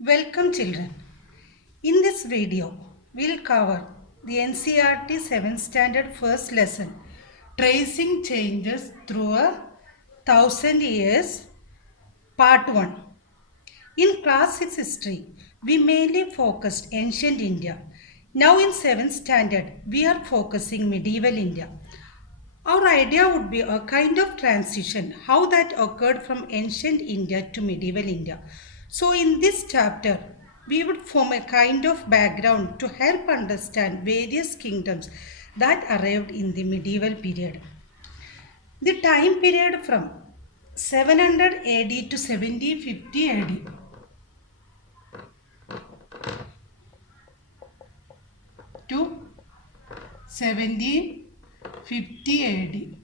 Welcome children. In this video, we'll cover the NCERT 7th Standard First Lesson, Tracing Changes Through a Thousand Years, Part 1. In Class 6 History, we mainly focused Ancient India. Now in 7th Standard, we are focusing Medieval India. Our idea would be a kind of transition, how that occurred from ancient India to medieval India. So in this chapter, we would form a kind of background to help understand various kingdoms that arrived in the medieval period. The time period from 700 AD to 1750 AD. To 1750 AD.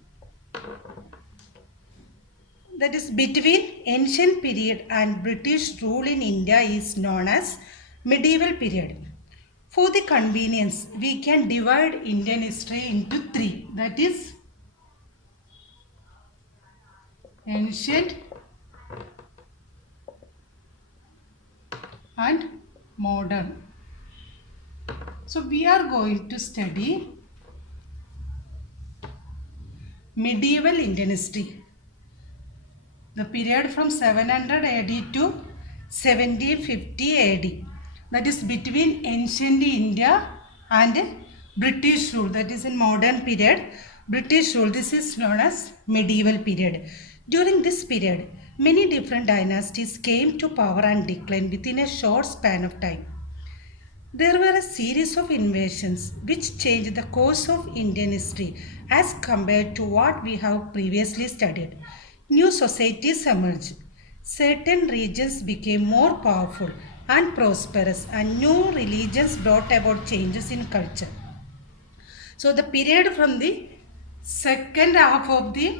That is between ancient period and British rule in India is known as medieval period. For the convenience, we can divide Indian history into three. That is ancient and modern. So we are going to study medieval Indian history. The period from 700 AD to 1750 AD. That is between ancient India and British rule. That is in modern period. British rule. This is known as medieval period. During this period, many different dynasties came to power and declined within a short span of time. There were a series of invasions which changed the course of Indian history as compared to what we have previously studied. New societies emerged. Certain regions became more powerful and prosperous, and new religions brought about changes in culture. So, the period from the second half of the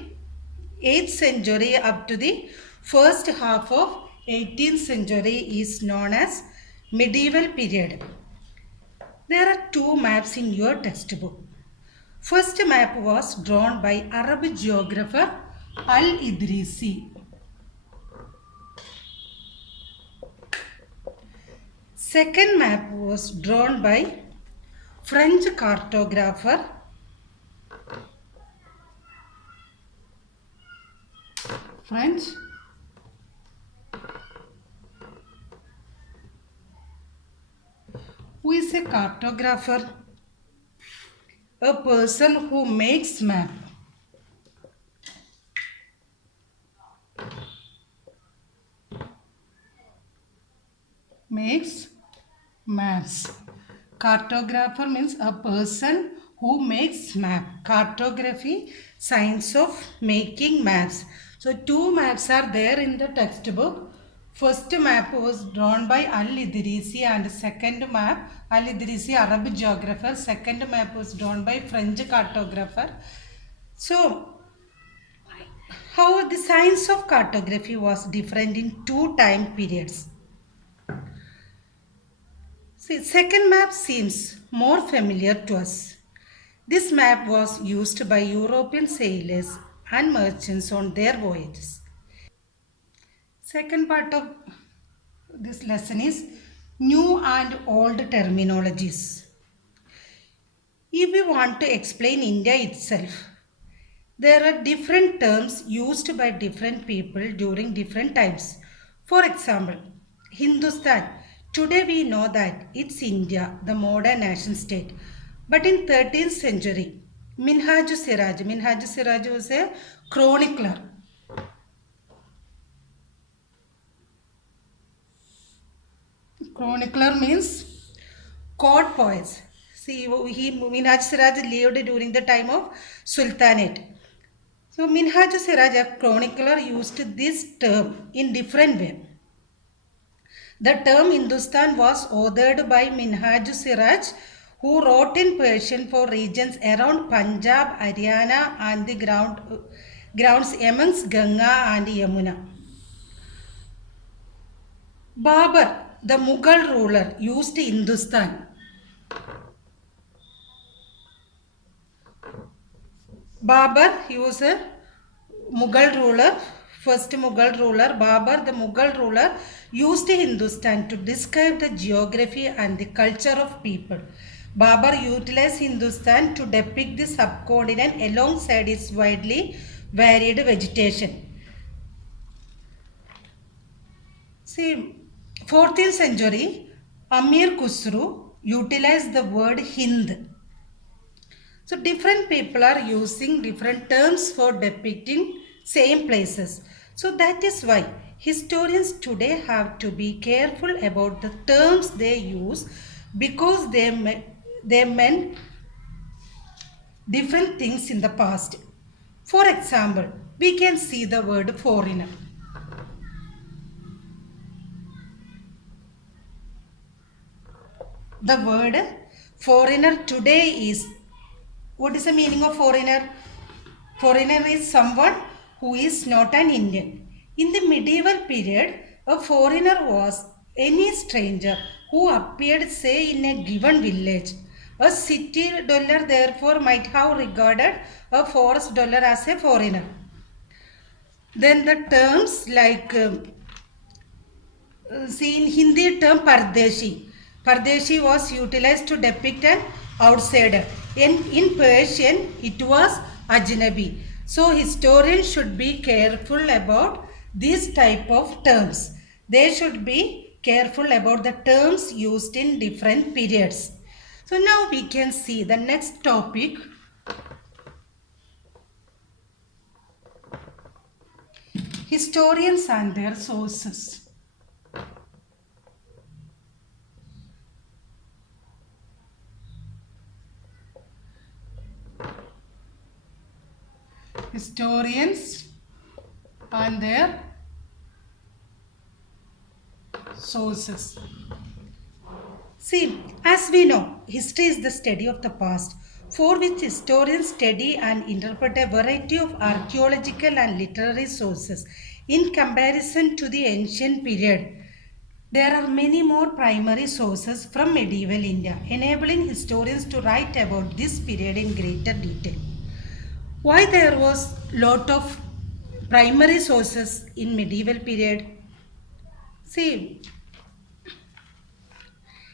8th century up to the first half of 18th century is known as medieval period. There are two maps in your textbook. First map was drawn by Arab geographer Al-Idrisi. Second map was drawn by French cartographer who is a cartographer, a person who makes map. Makes maps. Cartographer means a person who makes map. Cartography, science of making maps. So two maps are there in the textbook. First map was drawn by Al-Idrisi, and second map, Al-Idrisi, Arab geographer. Second map was drawn by French cartographer. So how the science of cartography was different in two time periods. See, second map seems more familiar to us. This map was used by European sailors and merchants on their voyages. Second part of this lesson is new and old terminologies. If we want to explain India itself, there are different terms used by different people during different times. For example, Hindustan. Today we know that it's India, the modern nation state. But in 13th century, Minhaj Siraj was a chronicler. Chronicler means court poets. See, Minhaj Siraj lived during the time of Sultanate. So Minhaj Siraj, a chronicler, used this term in different way. The term Hindustan was authored by Minhaj Siraj, who wrote in Persian for regions around Punjab, Haryana and the grounds amongst Ganga and Yamuna. Babur, the Mughal ruler, used Hindustan. Babur, he was a Mughal ruler, first Mughal ruler Babur, the Mughal ruler used Hindustan to describe the geography and the culture of people. Babur utilized Hindustan to depict the subcontinent alongside its widely varied vegetation. See, 14th century, Amir Khusro utilized the word Hind. So different people are using different terms for depicting same places. So that is why historians today have to be careful about the terms they use because they meant different things in the past. For example, we can see the word foreigner. The word foreigner today is, what is the meaning of foreigner? Foreigner is someone who is not an Indian. In the medieval period, a foreigner was any stranger who appeared, say, in a given village. A city dweller therefore might have regarded a forest dweller as a foreigner. Then the terms like see in Hindi term Pardeshi. Pardeshi was utilized to depict an outsider. In Persian, it was Ajnabi. So historians should be careful about these type of terms. They should be careful about the terms used in different periods. So now we can see the next topic. Historians and their sources. Historians and their sources. See, as we know, history is the study of the past, for which historians study and interpret a variety of archaeological and literary sources. In comparison to the ancient period, there are many more primary sources from medieval India, enabling historians to write about this period in greater detail. Why there was lot of primary sources in medieval period? See,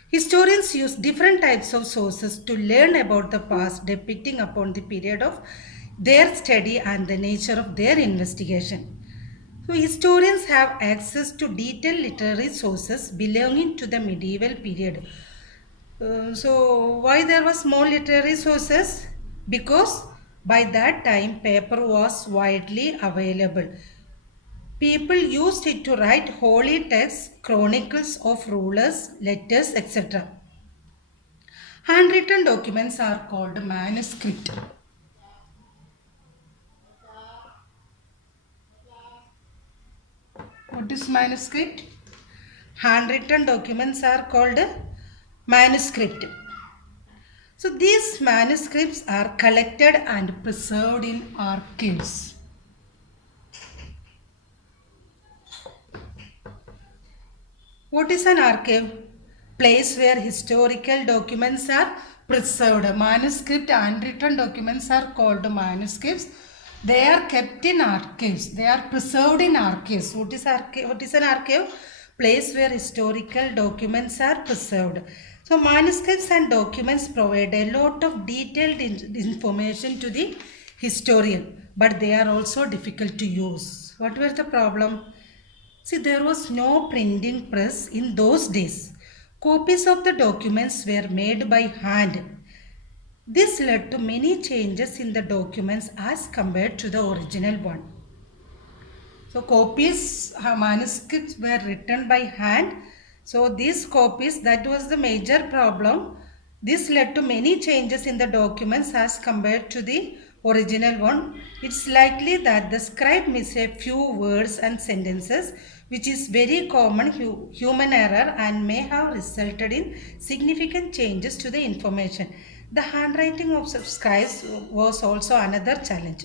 historians use different types of sources to learn about the past, depicting upon the period of their study and the nature of their investigation. So historians have access to detailed literary sources belonging to the medieval period. So why there was more literary sources? Because by that time paper was widely available. People used it to write holy texts, chronicles of rulers, letters, etc. Handwritten documents are called manuscript. What is manuscript? Handwritten documents are called manuscript. So these manuscripts are collected and preserved in archives. What is an archive? Place where historical documents are preserved. Manuscript and written documents are called manuscripts. They are kept in archives. They are preserved in archives. What is an archive? Place where historical documents are preserved. So manuscripts and documents provide a lot of detailed information to the historian, but they are also difficult to use. What was the problem? See, there was no printing press in those days. Copies of the documents were made by hand. This led to many changes in the documents as compared to the original one. So copies, manuscripts were written by hand. So these copies, that was the major problem. This led to many changes in the documents as compared to the original one. It's likely that the scribe missed a few words and sentences, which is very common human error and may have resulted in significant changes to the information. The handwriting of scribes was also another challenge.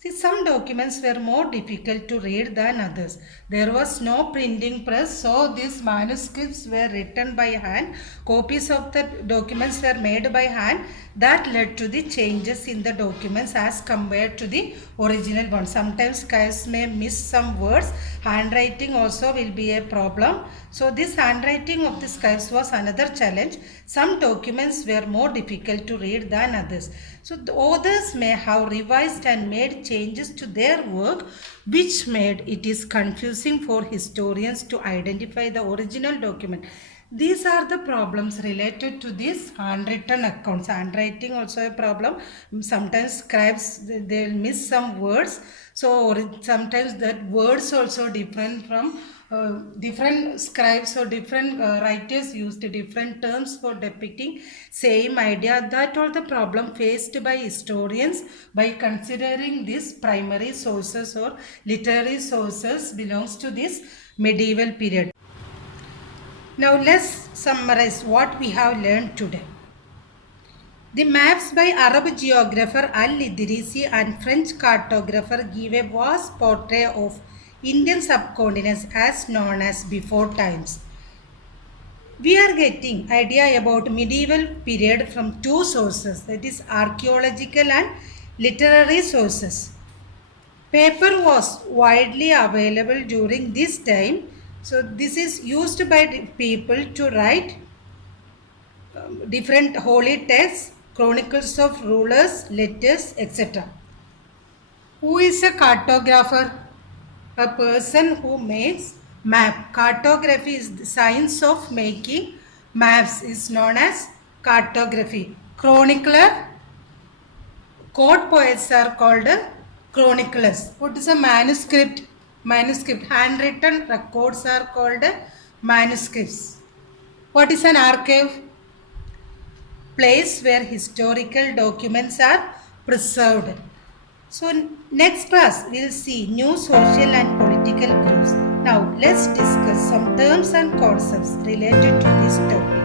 See, some documents were more difficult to read than others. There was no printing press, so these manuscripts were written by hand. Copies of the documents were made by hand. That led to the changes in the documents as compared to the original one. Sometimes scribes may miss some words. Handwriting also will be a problem. So this handwriting of the scribes was another challenge. Some documents were more difficult to read than others. So the authors may have revised and made changes to their work, which made it is confusing for historians to identify the original document. These are the problems related to these handwritten accounts. Handwriting also a problem. Sometimes scribes they'll miss some words. So sometimes that words also different from different scribes or different writers used different terms for depicting same idea. That all the problem faced by historians by considering these primary sources or literary sources belongs to this medieval period. Now let's summarize what we have learned today. The maps by Arab geographer Al-Idrisi and French cartographer give a vast portrait of Indian subcontinent as known as before times. We are getting idea about medieval period from two sources, that is archaeological and literary sources. Paper was widely available during this time, so this is used by people to write different holy texts, chronicles of rulers, letters, etc. Who is a cartographer? A person who makes map. Cartography is the science of making maps is known as cartography. Chronicler, court poets are called chroniclers. What is a manuscript? Manuscript, handwritten records are called manuscripts. What is an archive? Place where historical documents are preserved. So next class we will see new social and political groups. Now let's discuss some terms and concepts related to this topic.